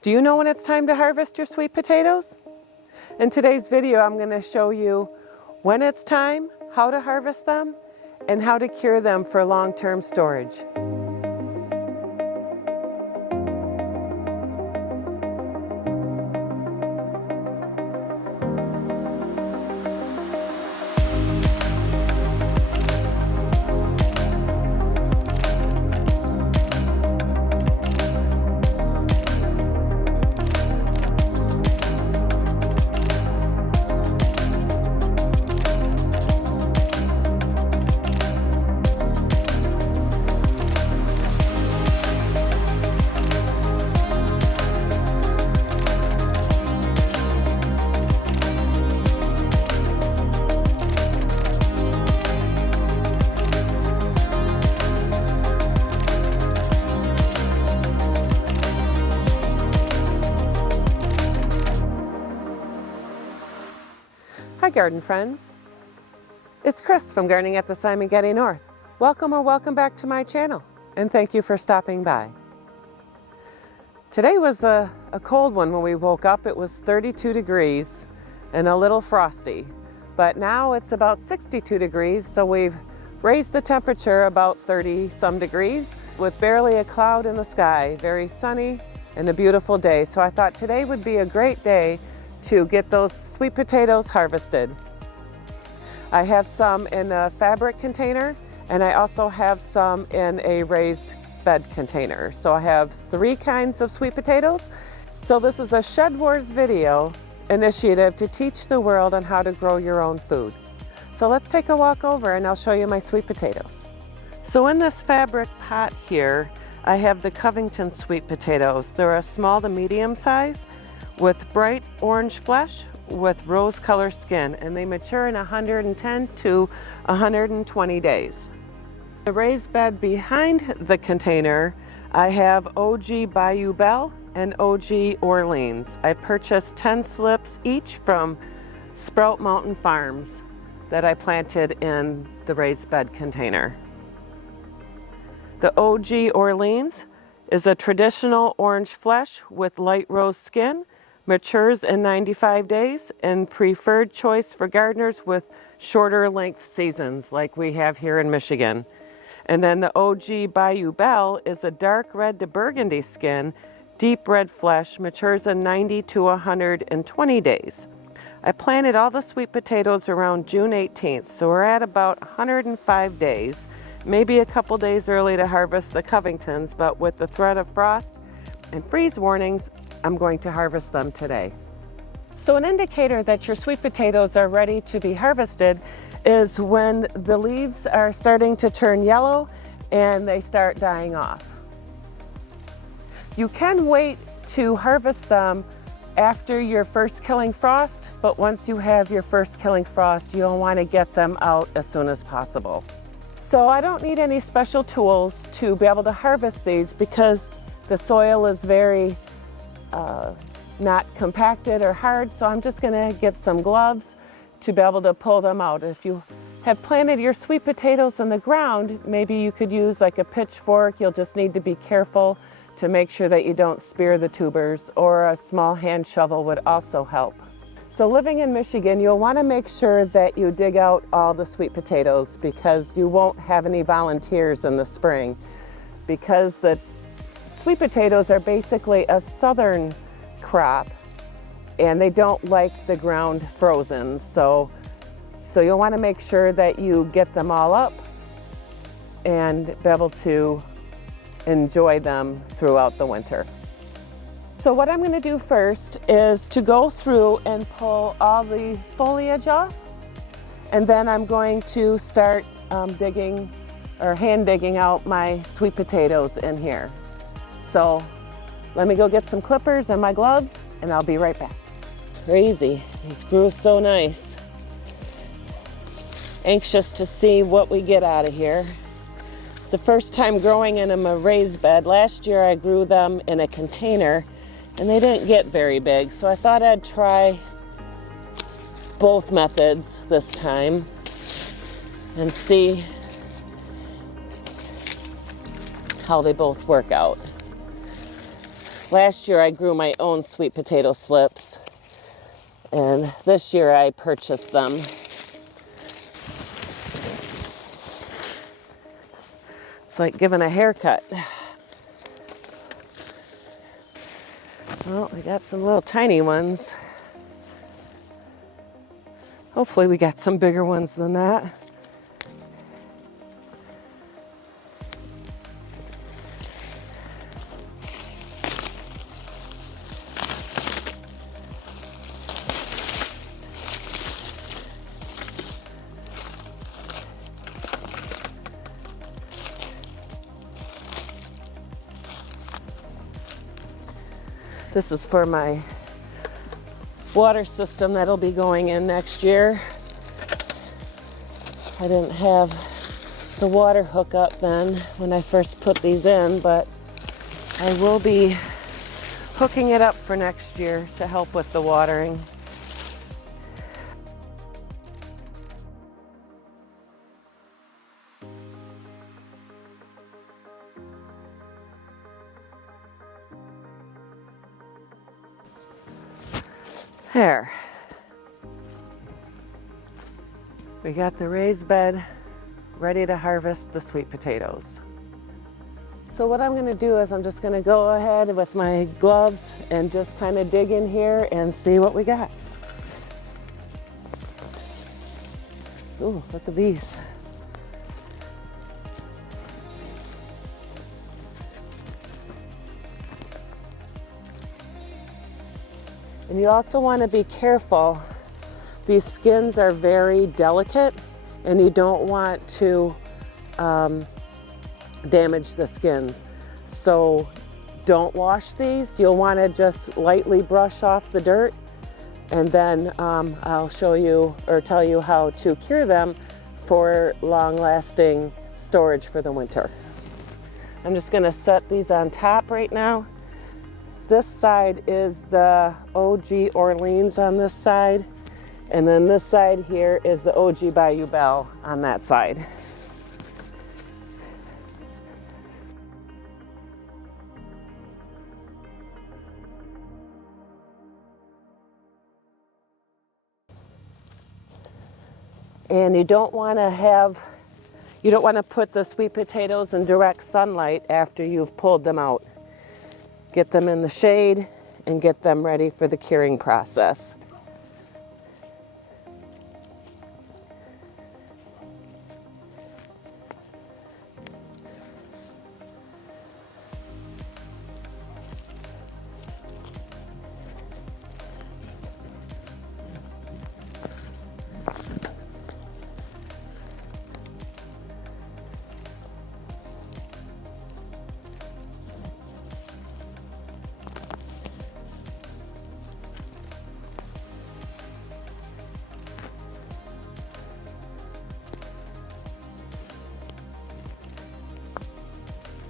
Do you know when it's time to harvest your sweet potatoes? In today's video, I'm going to show you when it's time, how to harvest them, and how to cure them for long-term storage. Hi garden friends, it's Chris from Gardening at the Simongetti North. Welcome or welcome back to my channel, and thank you for stopping by. Today was a cold one when we woke up. It was 32 degrees and a little frosty, but now it's about 62 degrees, so we've raised the temperature about 30 some degrees with barely a cloud in the sky, very sunny and a beautiful day. So I thought today would be a great day to get those sweet potatoes harvested. I have some in a fabric container, and I also have some in a raised bed container. So I have 3 kinds of sweet potatoes. So this is a Shedwars video initiative to teach the world on how to grow your own food. So let's take a walk over and I'll show you my sweet potatoes. So in this fabric pot here, I have the Covington sweet potatoes. They're a small to medium size, with bright orange flesh with rose color skin, and they mature in 110 to 120 days. The raised bed behind the container, I have OG Bayou Belle and OG Orleans. I purchased 10 slips each from Sprout Mountain Farms that I planted in the raised bed container. The OG Orleans is a traditional orange flesh with light rose skin, matures in 95 days, and preferred choice for gardeners with shorter length seasons like we have here in Michigan. And then the OG Bayou Belle is a dark red to burgundy skin, deep red flesh, matures in 90 to 120 days. I planted all the sweet potatoes around June 18th, so we're at about 105 days, maybe a couple days early to harvest the Covingtons, but with the threat of frost and freeze warnings, I'm going to harvest them today. So an indicator that your sweet potatoes are ready to be harvested is when the leaves are starting to turn yellow and they start dying off. You can wait to harvest them after your first killing frost, but once you have your first killing frost, you'll want to get them out as soon as possible. So I don't need any special tools to be able to harvest these because the soil is very not compacted or hard, so I'm just gonna get some gloves to be able to pull them out. If you have planted your sweet potatoes in the ground, maybe you could use like a pitchfork. You'll just need to be careful to make sure that you don't spear the tubers, or a small hand shovel would also help. So living in Michigan, you'll want to make sure that you dig out all the sweet potatoes because you won't have any volunteers in the spring, because the sweet potatoes are basically a southern crop and they don't like the ground frozen. So you'll want to make sure that you get them all up and be able to enjoy them throughout the winter. So what I'm going to do first is to go through and pull all the foliage off, and then I'm going to start digging or hand digging out my sweet potatoes in here. So let me go get some clippers and my gloves, and I'll be right back. Crazy, these grew so nice. Anxious to see what we get out of here. It's the first time growing in a raised bed. Last year I grew them in a container and they didn't get very big, so I thought I'd try both methods this time and see how they both work out. Last year I grew my own sweet potato slips, and this year I purchased them. It's like giving a haircut. Well, we got some little tiny ones. Hopefully we got some bigger ones than that. This is for my water system that'll be going in next year. I didn't have the water hookup then when I first put these in, but I will be hooking it up for next year to help with the watering. There. We got the raised bed ready to harvest the sweet potatoes. So what I'm going to do is I'm just going to go ahead with my gloves and just kind of dig in here and see what we got. Ooh, look at these. And you also want to be careful. These skins are very delicate and you don't want to damage the skins. So don't wash these. You'll want to just lightly brush off the dirt, and then I'll show you or tell you how to cure them for long-lasting storage for the winter. I'm just going to set these on top right now. This side is the OG Orleans on this side, and then this side here is the OG Bayou Belle on that side. And you don't want to put the sweet potatoes in direct sunlight after you've pulled them out. Get them in the shade and get them ready for the curing process.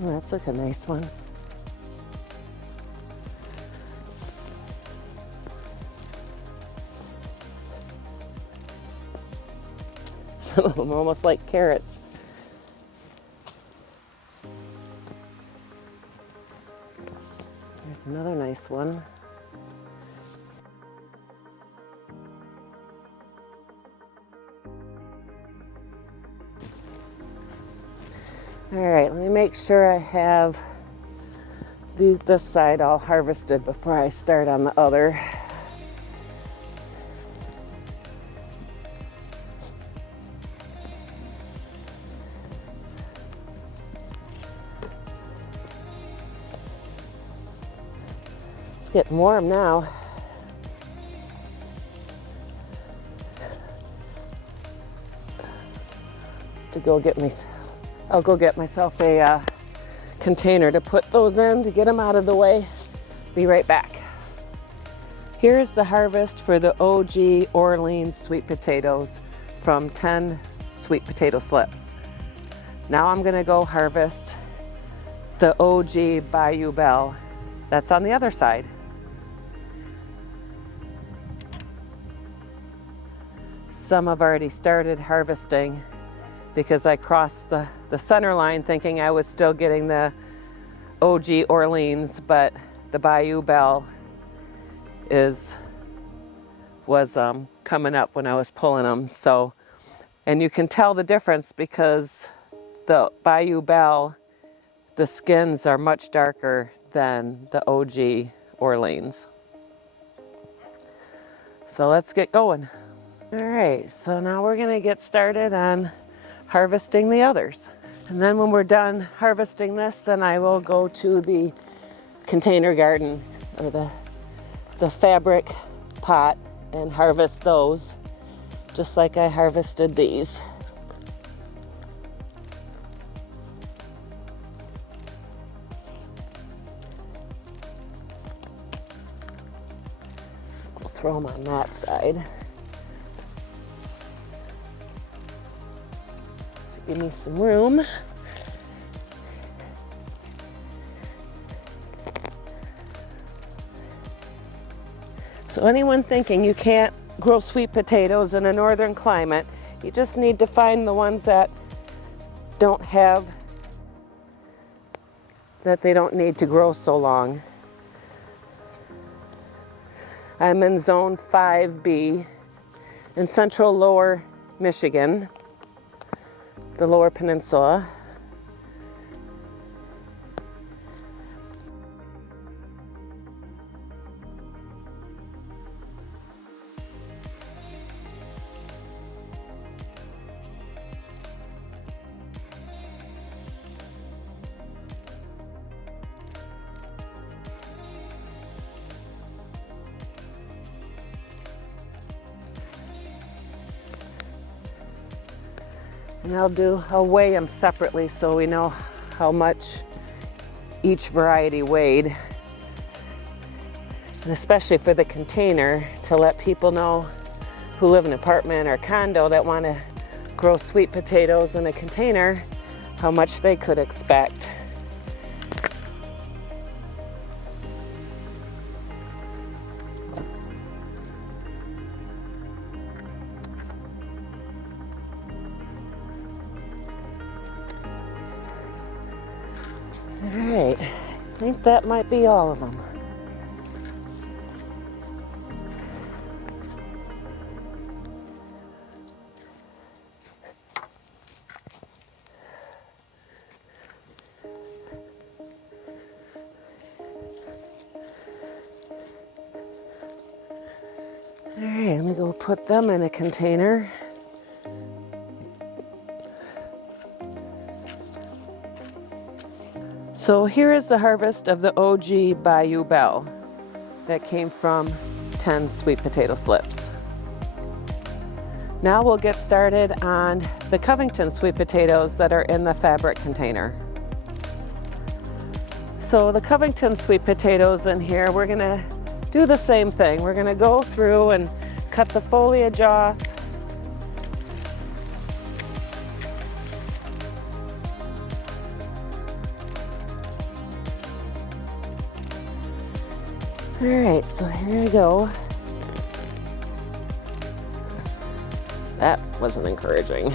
Oh, that's like a nice one. Some of them almost like carrots. There's another nice one. All right, let me make sure I have this side all harvested before I start on the other. It's getting warm now. I'll go get myself a container to put those in to get them out of the way. Be right back. Here's the harvest for the OG Orleans sweet potatoes from 10 sweet potato slips. Now I'm gonna go harvest the OG Bayou Belle that's on the other side. Some have already started harvesting because I crossed the center line thinking I was still getting the OG Orleans, but the Bayou Bell was coming up when I was pulling them. So, and you can tell the difference because the Bayou Bell, the skins are much darker than the OG Orleans. So let's get going. All right, so now we're gonna get started on harvesting the others. And then when we're done harvesting this, then I will go to the container garden or the fabric pot and harvest those just like I harvested these. We'll throw them on that side. Give me some room. So anyone thinking you can't grow sweet potatoes in a northern climate, you just need to find the ones that they don't need to grow so long. I'm in zone 5B in central lower Michigan, the lower peninsula. And I'll weigh them separately so we know how much each variety weighed. And especially for the container, to let people know who live in an apartment or condo that want to grow sweet potatoes in a container, how much they could expect. All right, I think that might be all of them. All right, let me go put them in a container. So here is the harvest of the OG Bayou Bell that came from 10 sweet potato slips. Now we'll get started on the Covington sweet potatoes that are in the fabric container. So the Covington sweet potatoes in here, we're gonna do the same thing. We're gonna go through and cut the foliage off. All right, so here I go. That wasn't encouraging.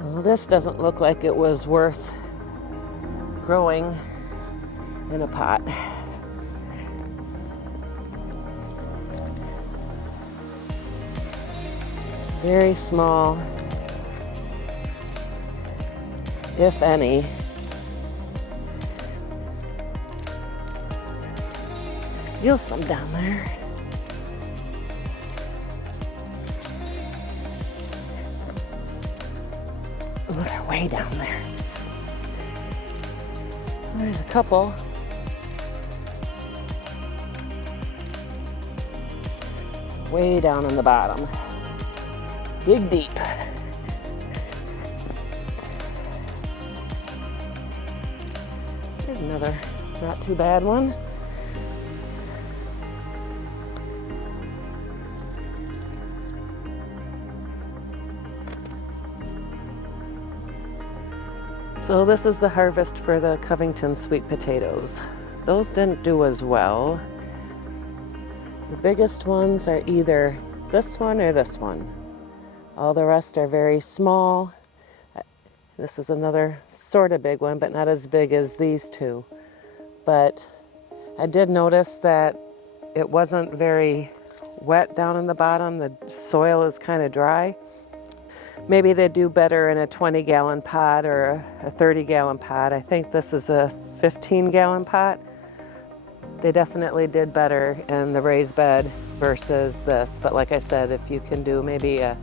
Well, this doesn't look like it was worth growing in a pot. Very small, if any. Feel some down there. Oh, they're way down there. There's a couple. Way down in the bottom. Dig deep. Here's another not too bad one. So this is the harvest for the Covington sweet potatoes. Those didn't do as well. The biggest ones are either this one or this one. All the rest are very small. This is another sort of big one, but not as big as these two. But I did notice that it wasn't very wet down in the bottom. The soil is kind of dry. Maybe they do better in a 20-gallon pot or a 30-gallon pot. I think this is a 15-gallon pot. They definitely did better in the raised bed versus this. But like I said, if you can do maybe a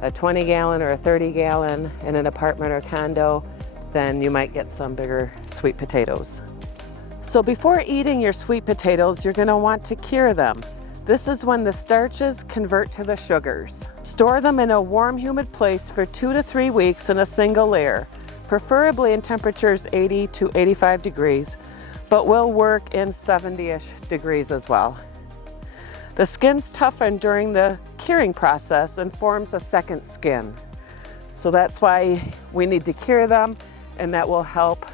20-gallon or a 30-gallon in an apartment or condo, then you might get some bigger sweet potatoes. So before eating your sweet potatoes, you're going to want to cure them. This is when the starches convert to the sugars. Store them in a warm, humid place for 2 to 3 weeks in a single layer, preferably in temperatures 80 to 85 degrees, but will work in 70-ish degrees as well. The skins toughen during the curing process and forms a second skin. So that's why we need to cure them, and that will help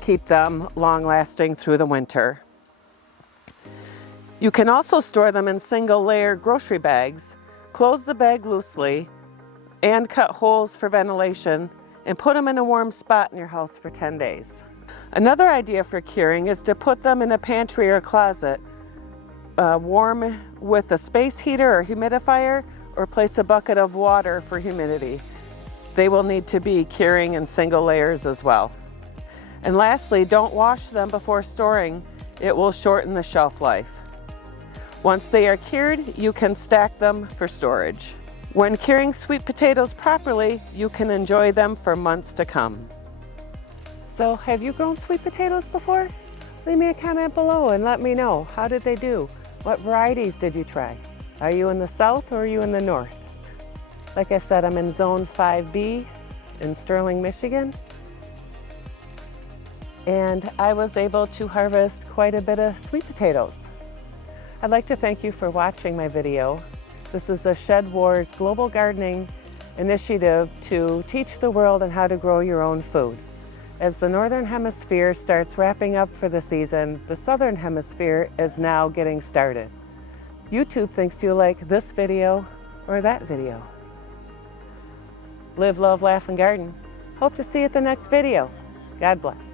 keep them long-lasting through the winter. You can also store them in single-layer grocery bags. Close the bag loosely and cut holes for ventilation and put them in a warm spot in your house for 10 days. Another idea for curing is to put them in a pantry or closet, warm with a space heater or humidifier, or place a bucket of water for humidity. They will need to be curing in single layers as well. And lastly, don't wash them before storing. It will shorten the shelf life. Once they are cured, you can stack them for storage. When curing sweet potatoes properly, you can enjoy them for months to come. So have you grown sweet potatoes before? Leave me a comment below and let me know. How did they do? What varieties did you try? Are you in the south or are you in the north? Like I said, I'm in zone 5B in Sterling, Michigan. And I was able to harvest quite a bit of sweet potatoes. I'd like to thank you for watching my video. This is a Shedwars Global Gardening initiative to teach the world on how to grow your own food. As the Northern Hemisphere starts wrapping up for the season, the Southern Hemisphere is now getting started. YouTube thinks you like this video or that video. Live, love, laugh, and garden. Hope to see you at the next video. God bless.